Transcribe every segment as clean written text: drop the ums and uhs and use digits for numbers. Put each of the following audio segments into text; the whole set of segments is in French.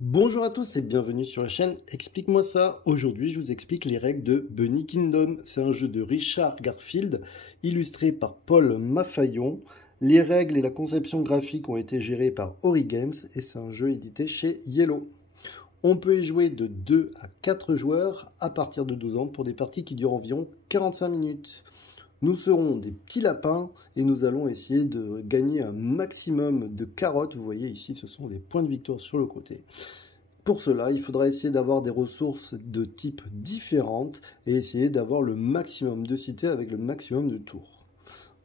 Bonjour à tous et bienvenue sur la chaîne Explique-moi ça. Aujourd'hui, je vous explique les règles de Bunny Kingdom. C'est un jeu de Richard Garfield, illustré par Paul Maffaillon. Les règles et la conception graphique ont été gérées par Ori Games et c'est un jeu édité chez Yellow. On peut y jouer de 2 à 4 joueurs à partir de 12 ans pour des parties qui durent environ 45 minutes. Nous serons des petits lapins et nous allons essayer de gagner un maximum de carottes. Vous voyez ici, ce sont des points de victoire sur le côté. Pour cela, il faudra essayer d'avoir des ressources de type différentes et essayer d'avoir le maximum de cités avec le maximum de tours.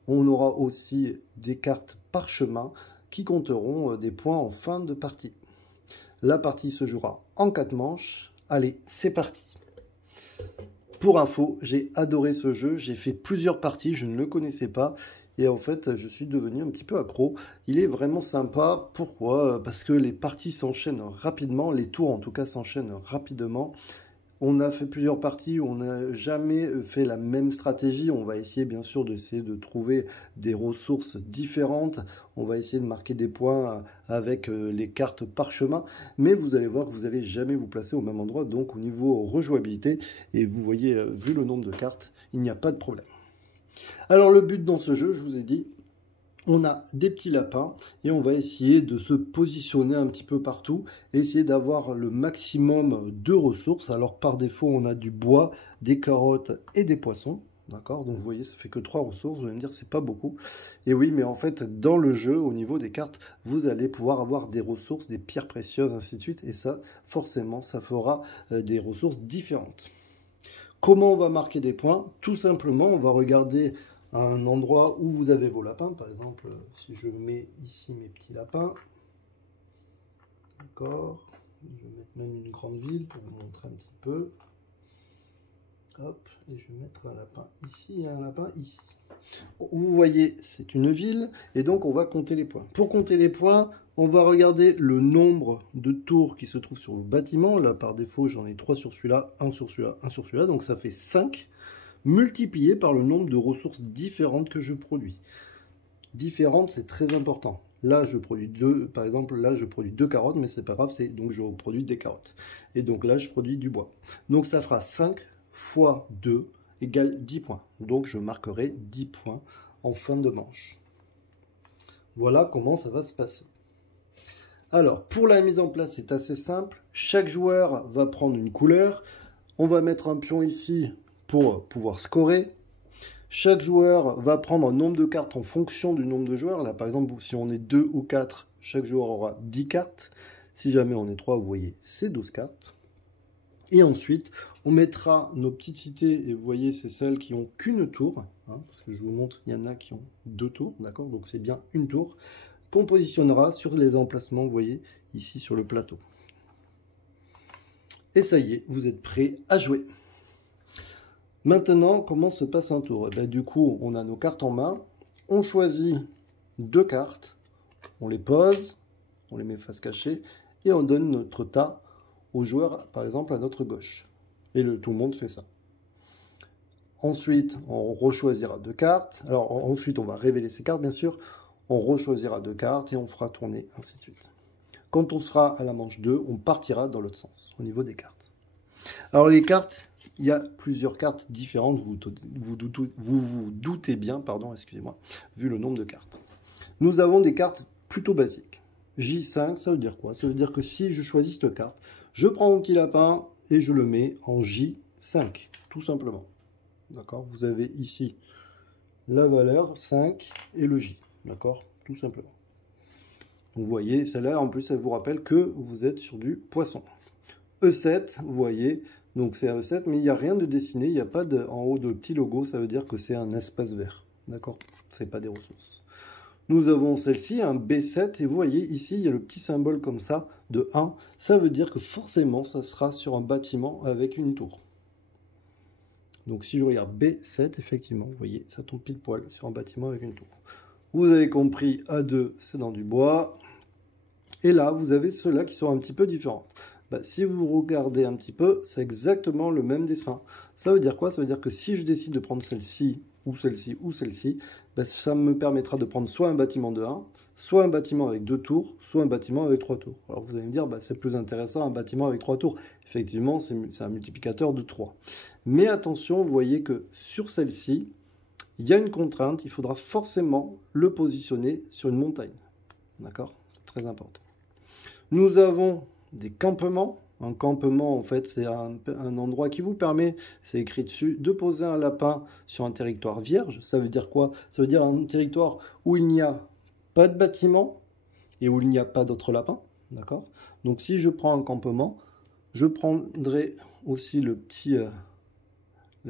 On aura aussi des cartes parchemin qui compteront des points en fin de partie. La partie se jouera en 4 manches. Allez, c'est parti! Pour info, j'ai adoré ce jeu, j'ai fait plusieurs parties, je ne le connaissais pas et en fait je suis devenu un petit peu accro. Il est vraiment sympa, pourquoi? Parce que les parties s'enchaînent rapidement, les tours en tout cas s'enchaînent rapidement. On a fait plusieurs parties, on n'a jamais fait la même stratégie. On va essayer bien sûr d'essayer de trouver des ressources différentes. On va essayer de marquer des points avec les cartes parchemin. Mais vous allez voir que vous n'allez jamais vous placer au même endroit. Donc au niveau rejouabilité, et vous voyez, vu le nombre de cartes, il n'y a pas de problème. Alors le but dans ce jeu, je vous ai dit, on a des petits lapins et on va essayer de se positionner un petit peu partout, essayer d'avoir le maximum de ressources. Alors par défaut, on a du bois, des carottes et des poissons. D'accord? Donc vous voyez, ça fait que 3 ressources. Vous allez me dire, c'est pas beaucoup. Et oui, mais en fait, dans le jeu, au niveau des cartes, vous allez pouvoir avoir des ressources, des pierres précieuses, ainsi de suite. Et ça, forcément, ça fera des ressources différentes. Comment on va marquer des points? Tout simplement, on va regarder un endroit où vous avez vos lapins. Par exemple, si je mets ici mes petits lapins, d'accord, je vais mettre même une grande ville pour vous montrer un petit peu. Hop, et je vais mettre un lapin ici et un lapin ici. Vous voyez, c'est une ville, et donc on va compter les points. Pour compter les points, on va regarder le nombre de tours qui se trouvent sur le bâtiment. Là, par défaut, j'en ai 3 sur celui-là, 1 sur celui-là, 1 sur celui-là, donc ça fait 5. Multiplié par le nombre de ressources différentes que je produis. Différentes, c'est très important. Là, je produis 2, par exemple, là, je produis 2 carottes, mais c'est pas grave, donc je produis des carottes. Et donc là, je produis du bois. Donc ça fera 5 fois 2 égale 10 points. Donc je marquerai 10 points en fin de manche. Voilà comment ça va se passer. Alors, pour la mise en place, c'est assez simple. Chaque joueur va prendre une couleur. On va mettre un pion ici pour pouvoir scorer. Chaque joueur va prendre un nombre de cartes en fonction du nombre de joueurs. Là, par exemple, si on est 2 ou 4, chaque joueur aura 10 cartes. Si jamais on est 3, vous voyez, c'est 12 cartes. Et ensuite, on mettra nos petites cités, et vous voyez, c'est celles qui n'ont qu'une tour, hein, parce que je vous montre, il y en a qui ont 2 tours, d'accord? Donc c'est bien une tour, qu'on positionnera sur les emplacements, vous voyez, ici sur le plateau. Et ça y est, vous êtes prêts à jouer. Maintenant, comment se passe un tour? Et bien, du coup, on a nos cartes en main, on choisit 2 cartes, on les pose, on les met face cachée, et on donne notre tas au joueur, par exemple, à notre gauche. Et tout le monde fait ça. Ensuite, on rechoisira 2 cartes. Alors, ensuite, on va révéler ces cartes, bien sûr. On rechoisira 2 cartes et on fera tourner, ainsi de suite. Quand on sera à la manche 2, on partira dans l'autre sens, au niveau des cartes. Alors, les cartes... Il y a plusieurs cartes différentes, vous vous doutez bien, pardon, excusez-moi, vu le nombre de cartes. Nous avons des cartes plutôt basiques. J5, ça veut dire quoi? Ça veut dire que si je choisis cette carte, je prends mon petit lapin et je le mets en J5, tout simplement. D'accord? Vous avez ici la valeur 5 et le J, d'accord? Tout simplement. Vous voyez, celle-là, en plus, elle vous rappelle que vous êtes sur du poisson. E7, vous voyez... Donc c'est un E7, mais il n'y a rien de dessiné, il n'y a pas en haut de petit logo, ça veut dire que c'est un espace vert. D'accord? Ce n'est pas des ressources. Nous avons celle-ci, un B7, et vous voyez ici, il y a le petit symbole comme ça, de 1. Ça veut dire que forcément, ça sera sur un bâtiment avec une tour. Donc si je regarde B7, effectivement, vous voyez, ça tombe pile poil sur un bâtiment avec une tour. Vous avez compris, A2, c'est dans du bois. Et là, vous avez ceux-là qui sont un petit peu différents. Si vous regardez un petit peu, c'est exactement le même dessin. Ça veut dire quoi? Ça veut dire que si je décide de prendre celle-ci, ou celle-ci, ou celle-ci, ça me permettra de prendre soit un bâtiment de 1, soit un bâtiment avec 2 tours, soit un bâtiment avec 3 tours. Alors vous allez me dire, bah, c'est plus intéressant un bâtiment avec 3 tours. Effectivement, c'est un multiplicateur de 3. Mais attention, vous voyez que sur celle-ci, il y a une contrainte, il faudra forcément le positionner sur une montagne. D'accord? C'est très important. Nous avons des campements. Un campement, en fait, c'est un endroit qui vous permet, c'est écrit dessus, de poser un lapin sur un territoire vierge. Ça veut dire quoi? Ça veut dire un territoire où il n'y a pas de bâtiment et où il n'y a pas d'autres lapins. D'accord? Donc, si je prends un campement, je prendrai aussi la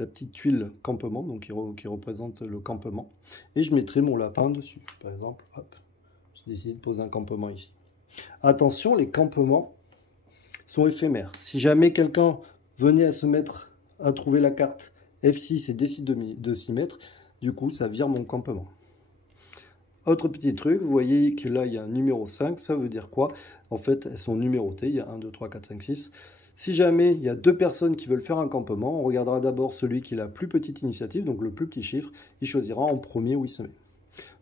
petite tuile campement, donc qui représente le campement, et je mettrai mon lapin dessus. Par exemple, hop, j'ai décidé de poser un campement ici. Attention, les campements sont éphémères. Si jamais quelqu'un venait à se mettre à trouver la carte F6 et décide de s'y mettre, du coup, ça vire mon campement. Autre petit truc, vous voyez que là, il y a un numéro 5. Ça veut dire quoi? En fait, elles sont numérotées. Il y a 1, 2, 3, 4, 5, 6. Si jamais il y a 2 personnes qui veulent faire un campement, on regardera d'abord celui qui a la plus petite initiative, donc le plus petit chiffre. Il choisira en premier où il se met.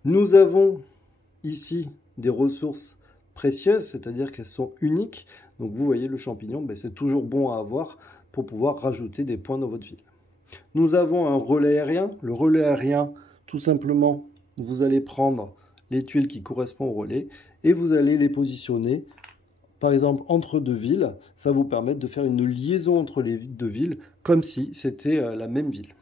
Nous avons ici des ressources précieuses, c'est-à-dire qu'elles sont uniques. Donc vous voyez le champignon, ben, c'est toujours bon à avoir pour pouvoir rajouter des points dans votre ville. Nous avons un relais aérien. Le relais aérien, tout simplement, vous allez prendre les tuiles qui correspondent au relais et vous allez les positionner, par exemple, entre 2 villes. Ça vous permet de faire une liaison entre les 2 villes, comme si c'était la même ville.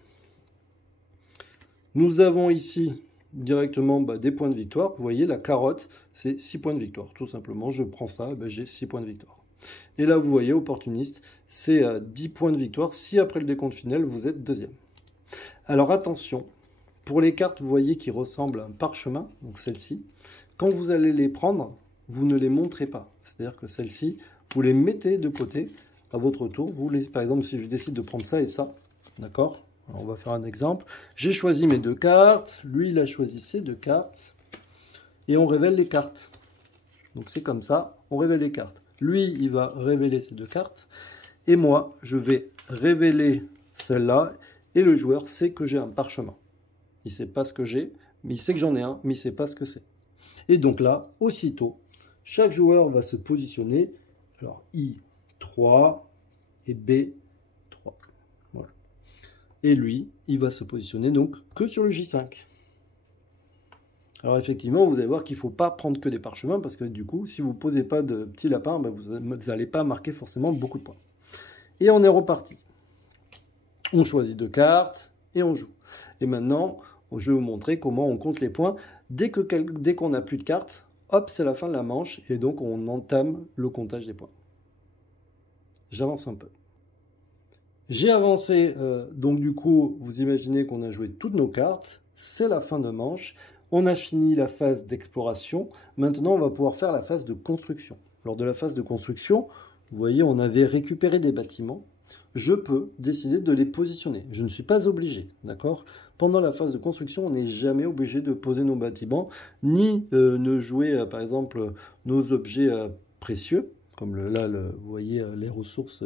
Nous avons ici directement des points de victoire. Vous voyez, la carotte, c'est 6 points de victoire. Tout simplement, je prends ça, j'ai 6 points de victoire. Et là, vous voyez, opportuniste, c'est 10 points de victoire si après le décompte final, vous êtes deuxième. Alors attention, pour les cartes, vous voyez, qui ressemblent à un parchemin, donc celle-ci, quand vous allez les prendre, vous ne les montrez pas. C'est-à-dire que celle-ci, vous les mettez de côté à votre tour. Par exemple, si je décide de prendre ça et ça, d'accord? On va faire un exemple. J'ai choisi mes 2 cartes, lui, il a choisi ses 2 cartes, et on révèle les cartes. Donc c'est comme ça, on révèle les cartes. Lui, il va révéler ses 2 cartes. Et moi, je vais révéler celle-là. Et le joueur sait que j'ai un parchemin. Il ne sait pas ce que j'ai, mais il sait que j'en ai un, mais il ne sait pas ce que c'est. Et donc là, aussitôt, chaque joueur va se positionner. Alors, I3 et B3. Voilà. Et lui, il va se positionner donc que sur le J5. Alors effectivement, vous allez voir qu'il ne faut pas prendre que des parchemins parce que du coup, si vous ne posez pas de petits lapins, vous n'allez pas marquer forcément beaucoup de points. Et on est reparti. On choisit 2 cartes et on joue. Et maintenant, je vais vous montrer comment on compte les points. Dès qu'on n'a plus de cartes, hop, c'est la fin de la manche et donc on entame le comptage des points. J'avance un peu. J'ai avancé, donc du coup, vous imaginez qu'on a joué toutes nos cartes. C'est la fin de manche. On a fini la phase d'exploration. Maintenant, on va pouvoir faire la phase de construction. Lors de la phase de construction, vous voyez, on avait récupéré des bâtiments. Je peux décider de les positionner. Je ne suis pas obligé, d'accord? Pendant la phase de construction, on n'est jamais obligé de poser nos bâtiments, ni ne jouer, par exemple, nos objets précieux, comme vous voyez, les ressources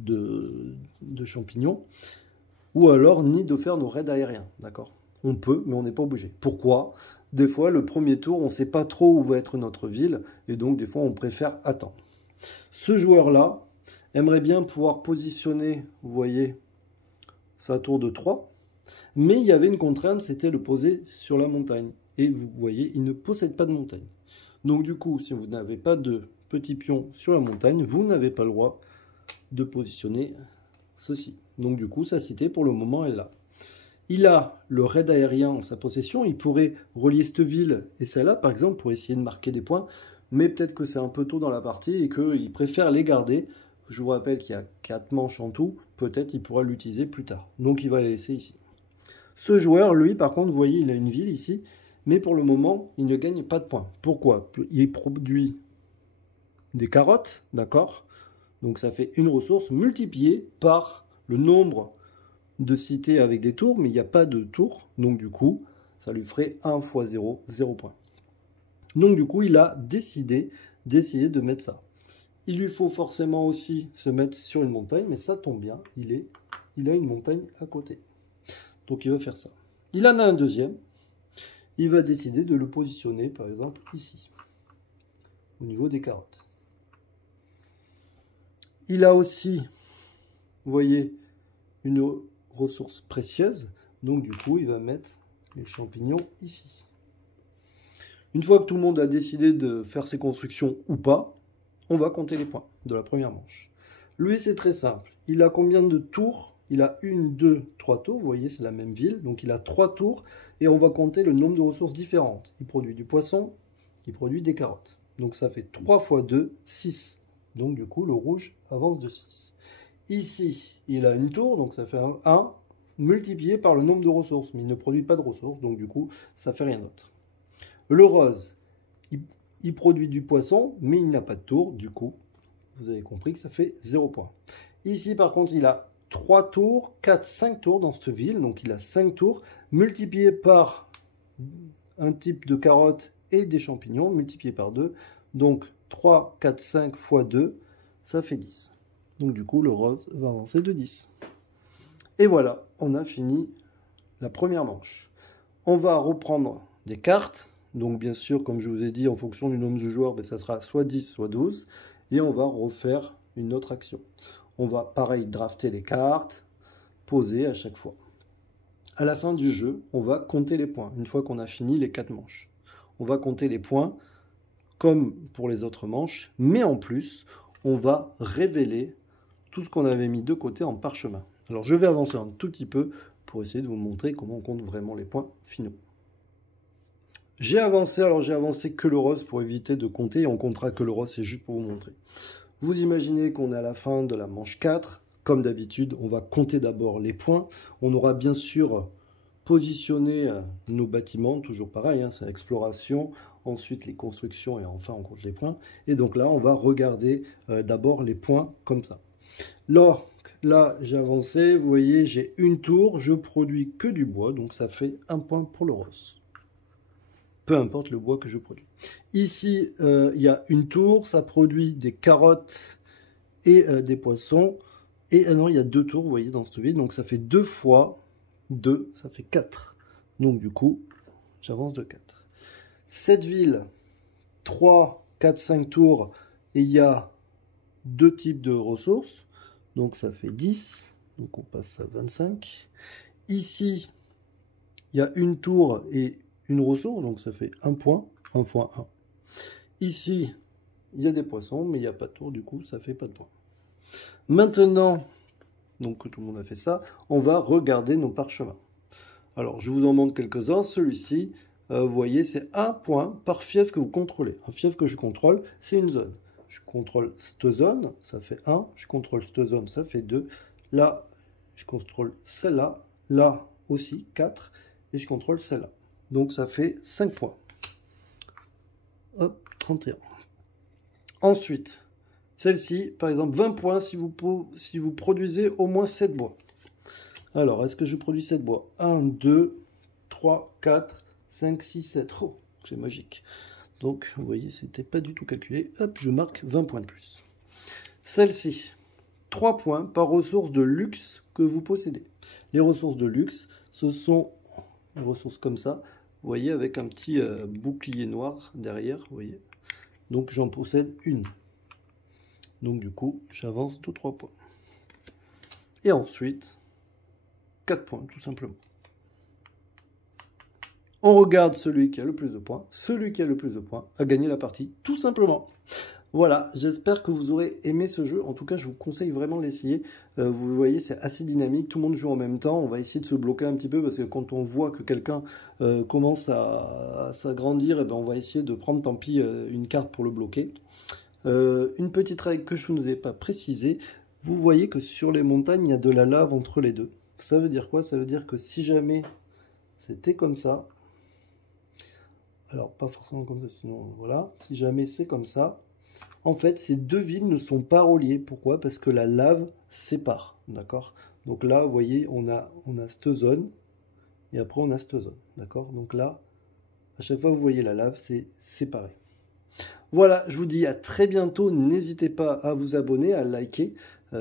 de champignons, ou alors ni de faire nos raids aériens, d'accord? On peut, mais on n'est pas obligé. Pourquoi? Des fois, le premier tour, on ne sait pas trop où va être notre ville, et donc des fois, on préfère attendre. Ce joueur-là aimerait bien pouvoir positionner, vous voyez, sa tour de 3, mais il y avait une contrainte, c'était le poser sur la montagne. Et vous voyez, il ne possède pas de montagne. Donc du coup, si vous n'avez pas de petit pion sur la montagne, vous n'avez pas le droit de positionner ceci. Donc du coup, sa cité, pour le moment, est là. Il a le raid aérien en sa possession, il pourrait relier cette ville et celle-là, par exemple, pour essayer de marquer des points, mais peut-être que c'est un peu tôt dans la partie et qu'il préfère les garder. Je vous rappelle qu'il y a 4 manches en tout, peut-être il pourra l'utiliser plus tard. Donc il va les laisser ici. Ce joueur, lui, par contre, vous voyez, il a une ville ici, mais pour le moment, il ne gagne pas de points. Pourquoi? Il produit des carottes, d'accord? Donc ça fait une ressource multipliée par le nombre de cités avec des tours, mais il n'y a pas de tour, donc du coup, ça lui ferait 1 fois 0, 0 points. Donc du coup, il a décidé d'essayer de mettre ça. Il lui faut forcément aussi se mettre sur une montagne, mais ça tombe bien, il a une montagne à côté. Donc il va faire ça. Il en a un deuxième, il va décider de le positionner, par exemple, ici, au niveau des carottes. Il a aussi, vous voyez, une ressource précieuse, donc du coup, il va mettre les champignons ici. Une fois que tout le monde a décidé de faire ses constructions ou pas, on va compter les points de la première manche. Lui, c'est très simple. Il a combien de tours? Il a 1, 2, 3 tours. Vous voyez, c'est la même ville. Donc, il a 3 tours. Et on va compter le nombre de ressources différentes. Il produit du poisson. Il produit des carottes. Donc, ça fait 3 fois 2, 6. Donc, du coup, le rouge avance de 6. Ici, il a une tour. Donc, ça fait 1 multiplié par le nombre de ressources. Mais il ne produit pas de ressources. Donc, du coup, ça fait rien d'autre. Le rose, il produit du poisson, mais il n'a pas de tour. Du coup, vous avez compris que ça fait 0 points. Ici, par contre, il a 3 tours, 4, 5 tours dans cette ville. Donc, il a 5 tours multiplié par un type de carotte et des champignons, multiplié par 2. Donc, 3, 4, 5 fois 2, ça fait 10. Donc, du coup, le rose va avancer de 10. Et voilà, on a fini la première manche. On va reprendre des cartes. Donc, bien sûr, comme je vous ai dit, en fonction du nombre de joueurs, ben, ça sera soit 10, soit 12. Et on va refaire une autre action. On va, pareil, drafter les cartes, poser à chaque fois. À la fin du jeu, on va compter les points, une fois qu'on a fini les 4 manches. On va compter les points comme pour les autres manches, mais en plus, on va révéler tout ce qu'on avait mis de côté en parchemin. Alors, je vais avancer un tout petit peu pour essayer de vous montrer comment on compte vraiment les points finaux. J'ai avancé que le rose pour éviter de compter, et on comptera que le rose, c'est juste pour vous montrer. Vous imaginez qu'on est à la fin de la manche 4. Comme d'habitude, on va compter d'abord les points. On aura bien sûr positionné nos bâtiments, toujours pareil, hein, c'est l'exploration, ensuite les constructions et enfin on compte les points. Et donc là, on va regarder d'abord les points comme ça. Là, j'ai avancé, vous voyez, j'ai une tour, je produis que du bois, donc ça fait 1 point pour le rose. Peu importe le bois que je produis. Ici, il y a une tour, ça produit des carottes et des poissons. Et non, il y a 2 tours, vous voyez, dans cette ville. Donc, ça fait 2 fois 2, ça fait 4. Donc, du coup, j'avance de 4. Cette ville, 3, 4, 5 tours. Et il y a 2 types de ressources. Donc, ça fait 10. Donc, on passe à 25. Ici, il y a une tour et une ressource, donc ça fait 1 point, 1 fois 1. Ici, il y a des poissons, mais il n'y a pas de tour, du coup, ça fait pas de point. Maintenant, donc que tout le monde a fait ça, on va regarder nos parchemins. Alors, je vous en montre quelques-uns. Celui-ci, vous voyez, c'est 1 point par fief que vous contrôlez. Un fief que je contrôle, c'est une zone. Je contrôle cette zone, ça fait 1. Je contrôle cette zone, ça fait 2. Là, je contrôle celle-là. Là aussi, 4. Et je contrôle celle-là. Donc, ça fait 5 points. Hop, 31. Ensuite, celle-ci, par exemple, 20 points si vous produisez au moins 7 bois. Alors, est-ce que je produis 7 bois? 1, 2, 3, 4, 5, 6, 7. Oh, c'est magique. Donc, vous voyez, c'était pas du tout calculé. Hop, je marque 20 points de plus. Celle-ci, 3 points par ressource de luxe que vous possédez. Les ressources de luxe, ce sont des ressources comme ça. Vous voyez, avec un petit bouclier noir derrière, vous voyez. Donc, j'en possède une. Donc, du coup, j'avance de 3 points. Et ensuite, 4 points, tout simplement. On regarde celui qui a le plus de points. Celui qui a le plus de points a gagné la partie, tout simplement. Voilà, j'espère que vous aurez aimé ce jeu. En tout cas, je vous conseille vraiment de l'essayer. Vous voyez, c'est assez dynamique. Tout le monde joue en même temps. On va essayer de se bloquer un petit peu parce que quand on voit que quelqu'un commence à s'agrandir, eh ben, on va essayer de prendre, tant pis, une carte pour le bloquer. Une petite règle que je ne vous ai pas précisée. Vous voyez que sur les montagnes, il y a de la lave entre les deux. Ça veut dire quoi? Ça veut dire que si jamais c'était comme ça, alors pas forcément comme ça, sinon voilà, si jamais c'est comme ça, en fait, ces deux villes ne sont pas reliées. Pourquoi? Parce que la lave sépare, d'accord? Donc là, vous voyez, on a cette zone, et après on a cette zone, d'accord? Donc là, à chaque fois que vous voyez la lave, c'est séparé. Voilà, je vous dis à très bientôt. N'hésitez pas à vous abonner, à liker.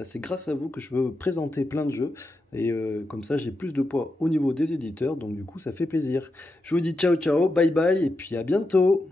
C'est grâce à vous que je peux présenter plein de jeux. Et comme ça, j'ai plus de poids au niveau des éditeurs, donc du coup, ça fait plaisir. Je vous dis ciao ciao, bye bye, et puis à bientôt!